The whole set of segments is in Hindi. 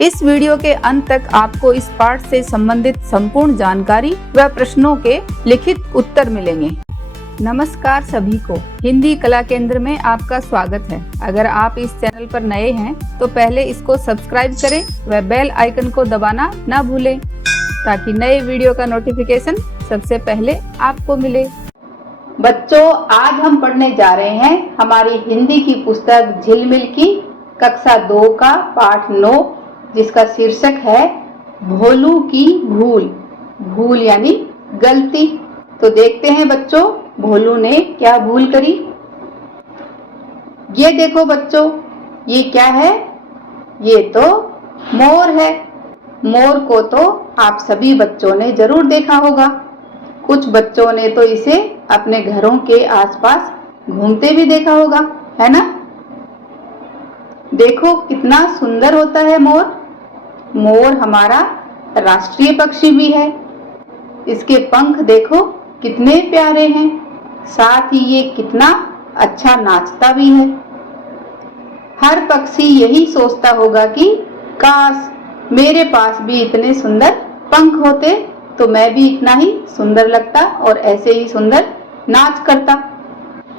इस वीडियो के अंत तक आपको इस पाठ से संबंधित संपूर्ण जानकारी व प्रश्नों के लिखित उत्तर मिलेंगे। नमस्कार सभी को, हिंदी कला केंद्र में आपका स्वागत है। अगर आप इस चैनल पर नए हैं तो पहले इसको सब्सक्राइब करें व बेल आइकन को दबाना ना भूलें ताकि नए वीडियो का नोटिफिकेशन सबसे पहले आपको मिले। बच्चों, आज हम पढ़ने जा रहे हैं हमारी हिंदी की पुस्तक झिलमिल की कक्षा 2 का पाठ 9, जिसका शीर्षक है भोलू की भूल। भूल यानी गलती। तो देखते हैं बच्चों, भोलू ने क्या भूल करी। ये देखो बच्चों, ये क्या है? ये तो मोर है। मोर को तो आप सभी बच्चों ने जरूर देखा होगा। कुछ बच्चों ने तो इसे अपने घरों के आसपास घूमते भी देखा होगा, है ना? देखो कितना सुंदर होता है मोर। मोर हमारा राष्ट्रीय पक्षी भी है। इसके पंख देखो कितने प्यारे हैं, साथ ही ये कितना अच्छा नाचता भी है। हर पक्षी यही सोचता होगा कि काश मेरे पास भी इतने सुंदर पंख होते तो मैं भी इतना ही सुंदर लगता और ऐसे ही सुंदर नाच करता।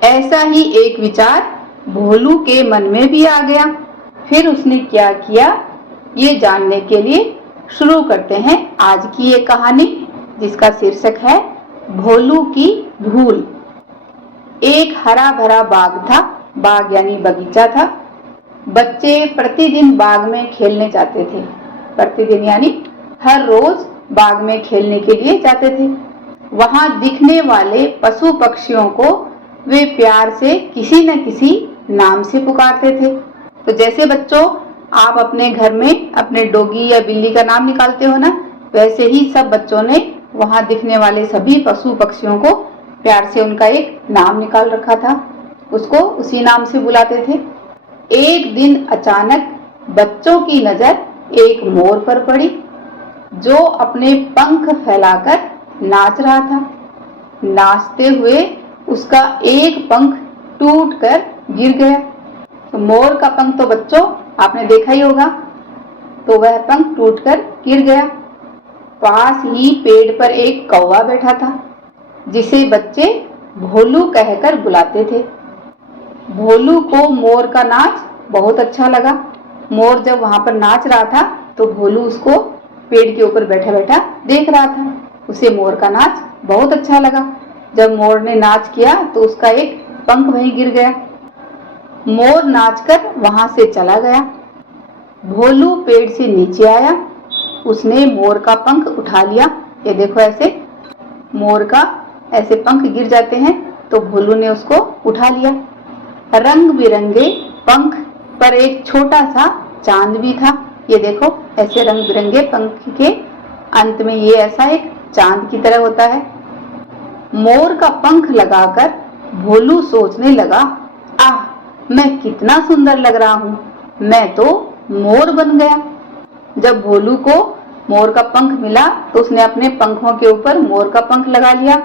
ऐसा ही एक विचार भोलू के मन में भी आ गया। फिर उसने क्या किया, ये जानने के लिए शुरू करते हैं आज की ये कहानी, जिसका शीर्षक है भोलू की भूल। एक हरा भरा बाग था। बाग यानी बगीचा था। बच्चे प्रतिदिन बाग में खेलने जाते थे। प्रतिदिन यानी हर रोज बाग में खेलने के लिए जाते थे। वहां दिखने वाले पशु पक्षियों को वे प्यार से किसी न किसी नाम से पुकारते थे। तो जैसे बच्चों आप अपने घर में अपने डॉगी या बिल्ली का नाम निकालते हो ना, वैसे ही सब बच्चों ने वहां दिखने वाले सभी पशु पक्षियों को प्यार से उनका एक नाम निकाल रखा था। उसको उसी नाम से बुलाते थे। एक दिन अचानक बच्चों की नजर एक मोर पर पड़ी, जो अपने पंख फैलाकर नाच रहा था। नाचते हुए उसका एक पंख टूटकर गिर गया। तो मोर का पंख तो बच्चों आपने देखा ही होगा। तो वह पंख टूटकर गिर गया। पास ही पेड़ पर एक कौवा बैठा था, जिसे बच्चे भोलू कहकर बुलाते थे। भोलू को मोर का नाच बहुत अच्छा लगा। मोर जब वहां पर नाच रहा था तो भोलू उसको पेड़ के ऊपर बैठा बैठा देख रहा था। उसे मोर का नाच बहुत अच्छा लगा। जब मोर ने नाच किया तो उसका एक पंख वहीं गिर गया। मोर नाचकर वहां से चला गया। भोलू पेड़ से नीचे आया। उसने मोर का पंख उठा लिया। ये देखो, ऐसे मोर का ऐसे पंख गिर जाते हैं, तो भोलू ने उसको उठा लिया। रंग बिरंगे पंख पर एक छोटा सा चांद भी था। ये देखो, ऐसे रंग बिरंगे पंख के अंत में ये ऐसा एक चांद की तरह होता है। मोर का पंख लगाकर भोलू सोचने लगा, आह, मैं कितना सुंदर लग रहा हूँ, मैं तो मोर बन गया। जब भोलू को मोर का पंख मिला तो उसने अपने पंखों के ऊपर मोर का पंख लगा लिया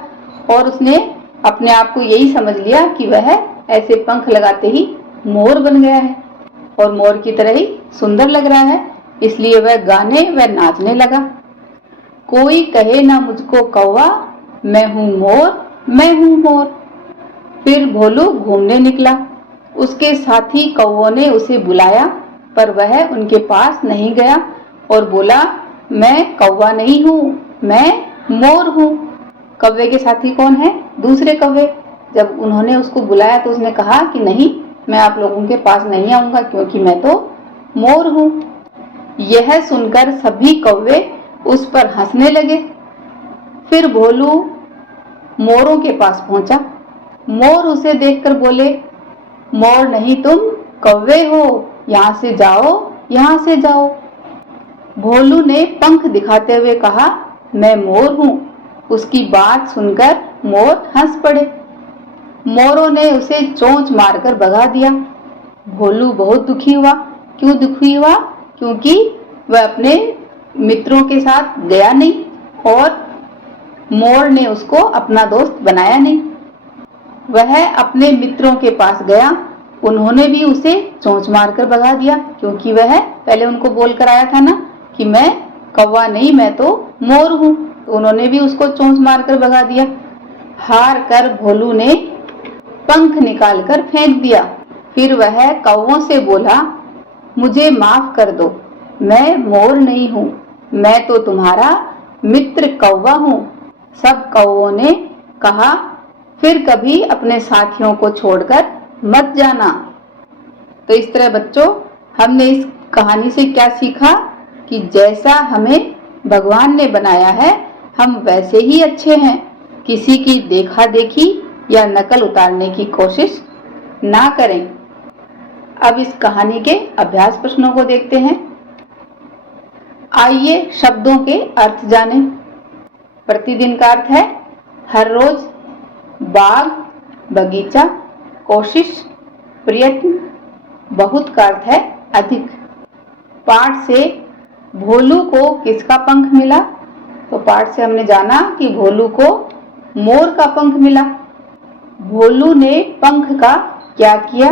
और उसने अपने आप को यही समझ लिया कि वह ऐसे पंख लगाते ही मोर बन गया है और मोर की तरह ही सुंदर लग रहा है। इसलिए वह गाने व नाचने लगा। कोई कहे ना मुझको कौवा, मैं हूँ मोर, मैं हूँ मोर। फिर भोलू घूमने निकला। उसके साथी कौवों ने उसे बुलाया, पर वह उनके पास नहीं गया और बोला, मैं कौवा नहीं हूँ, मैं मोर हूँ। कौवे के साथी कौन है? दूसरे कौवे। जब उन्होंने उसको बुलाया तो उसने कहा कि नहीं, मैं आप लोगों के पास नहीं आऊंगा क्योंकि मैं तो मोर हूँ। यह सुनकर सभी कौवे उस पर हंसने लगे। फिर भोलू मोरों के पास पहुंचा। मोर उसे देखकर बोले, मोर नहीं तुम कौवे हो, यहाँ से जाओ, यहाँ से जाओ। भोलू ने पंख दिखाते हुए कहा, मैं मोर हूँ। उसकी बात सुनकर मोर हंस पड़े। मोरों ने उसे चोंच मारकर भगा दिया। भोलू बहुत दुखी हुआ। क्यों दुखी हुआ? क्योंकि वह अपने मित्रों के साथ गया नहीं और मोर ने उसको अपना दोस्त बनाया नहीं। वह अपने मित्रों के पास गया, उन्होंने भी उसे चोंच मारकर भगा दिया क्योंकि वह पहले उनको बोल कर आया था ना कि मैं कौवा नहीं, मैं तो मोर हूँ। तो उन्होंने भी उसको चोंच मारकर भगा दिया। हार कर भोलू ने पंख निकालकर फेंक दिया। फिर वह कौवों से बोला, मुझे माफ कर दो, मैं मोर नहीं हूँ, मैं तो तुम्हारा मित्र कौवा हूँ। सब कौवों ने कहा, फिर कभी अपने साथियों को छोड़कर मत जाना। तो इस तरह बच्चों, हमने इस कहानी से क्या सीखा कि जैसा हमें भगवान ने बनाया है हम वैसे ही अच्छे हैं। किसी की देखा देखी या नकल उतारने की कोशिश ना करें। अब इस कहानी के अभ्यास प्रश्नों को देखते हैं। आइए शब्दों के अर्थ जानें। प्रतिदिन का अर्थ है हर रोज, बाग, बगीचा, कोशिश, प्रयत्न। बहुत का अर्थ है अधिक। पाठ से भोलू को किसका पंख मिला? तो पाठ से हमने जाना कि भोलू को मोर का पंख मिला। भोलू ने पंख का क्या किया?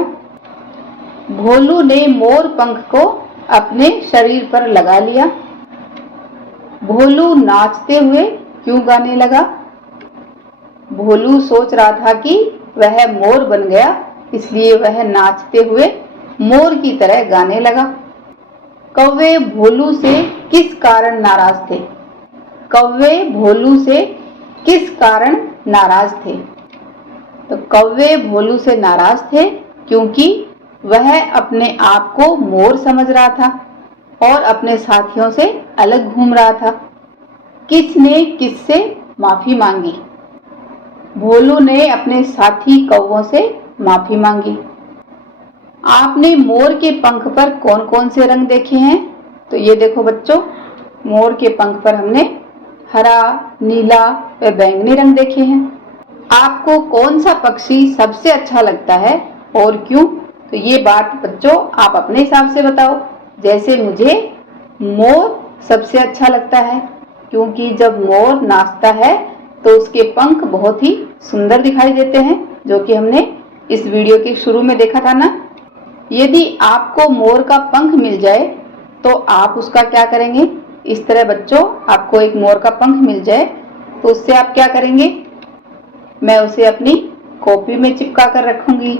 भोलू ने मोर पंख को अपने शरीर पर लगा लिया। भोलू नाचते हुए क्यों गाने लगा? भोलू सोच रहा था कि वह मोर बन गया, इसलिए वह नाचते हुए मोर की तरह गाने लगा। कौवे भोलू से किस कारण नाराज थे? कौवे भोलू से किस कारण नाराज थे? तो कौवे भोलू से नाराज थे क्योंकि वह अपने आप को मोर समझ रहा था और अपने साथियों से अलग घूम रहा था। किसने किससे माफी मांगी? भोलू ने अपने साथी कौवों से माफी मांगी। आपने मोर के पंख पर कौन कौन से रंग देखे हैं? तो ये देखो बच्चों, मोर के पंख पर हमने हरा, नीला व बैंगनी रंग देखे हैं। आपको कौन सा पक्षी सबसे अच्छा लगता है और क्यों? तो ये बात बच्चों आप अपने हिसाब से बताओ। जैसे मुझे मोर सबसे अच्छा लगता है क्योंकि जब मोर नाचता है तो उसके पंख बहुत ही सुंदर दिखाई देते हैं, जो कि हमने इस वीडियो के शुरू में देखा था ना। यदि आपको मोर का पंख मिल जाए तो आप उसका क्या करेंगे? इस तरह बच्चों, आपको एक मोर का पंख मिल जाए तो उससे आप क्या करेंगे? मैं उसे अपनी कॉपी में चिपका कर रखूंगी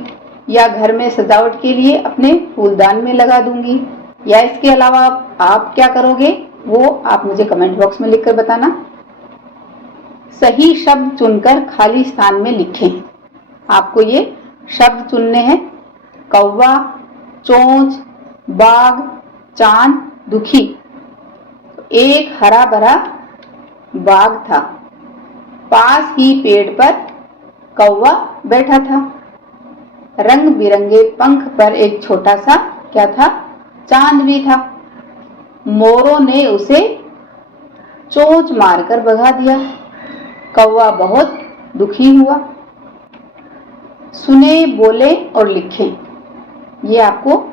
या घर में सजावट के लिए अपने फूलदान में लगा दूंगी, या इसके अलावा आप क्या करोगे वो आप मुझे कमेंट बॉक्स में लिखकर बताना। सही शब्द चुनकर खाली स्थान में लिखें। आपको ये शब्द चुनने हैं। कौवा, चोंच, बाग, चांद, दुखी। एक हरा भरा बाग था। पास ही पेड़ पर कौवा बैठा था। रंग बिरंगे पंख पर एक छोटा सा क्या था? चांद भी था। मोरों ने उसे चोंच मारकर भगा दिया। कौवा बहुत दुखी हुआ। सुने, बोले और लिखें। ये आपको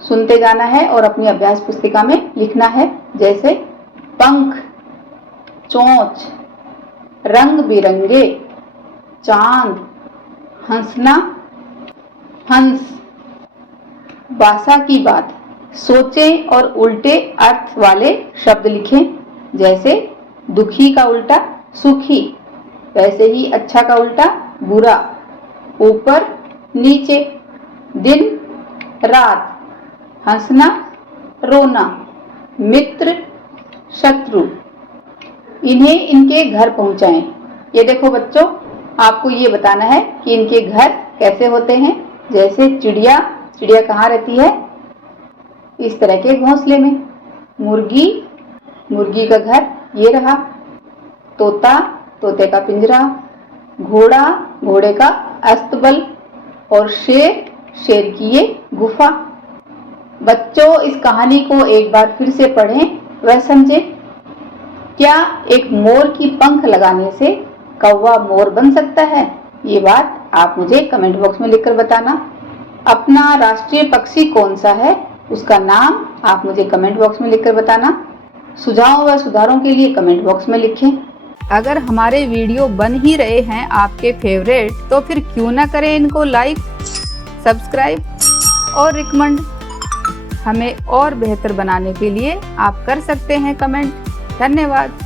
सुनते जाना है और अपनी अभ्यास पुस्तिका में लिखना है। जैसे पंख, चोंच, रंग बिरंगे, चांद, हंसना, हंस, भाषा की बात। सोचें और उल्टे अर्थ वाले शब्द लिखें। जैसे दुखी का उल्टा सुखी, वैसे ही अच्छा का उल्टा बुरा, ऊपर नीचे, दिन रात, हंसना रोना, मित्र शत्रु। इन्हें इनके घर पहुंचाएं। ये देखो बच्चों, आपको ये बताना है कि इनके घर कैसे होते हैं। जैसे चिड़िया, चिड़िया कहाँ रहती है? इस तरह के घोंसले में। मुर्गी, मुर्गी का घर ये रहा। तोता, तोते का पिंजरा। घोड़ा, घोड़े का अस्तबल। और शेर, शेर की ये गुफा। बच्चों, इस कहानी को एक बार फिर से पढ़ें व समझें। क्या एक मोर की पंख लगाने से कौवा मोर बन सकता है? ये बात आप मुझे कमेंट बॉक्स में लिखकर बताना। अपना राष्ट्रीय पक्षी कौन सा है, उसका नाम आप मुझे कमेंट बॉक्स में लिखकर बताना। सुझाव व सुधारों के लिए कमेंट बॉक्स में लिखें। अगर हमारे वीडियो बन ही रहे हैं आपके फेवरेट, तो फिर क्यों ना करें इनको लाइक, सब्सक्राइब और रिकमेंड। हमें और बेहतर बनाने के लिए आप कर सकते हैं कमेंट। धन्यवाद।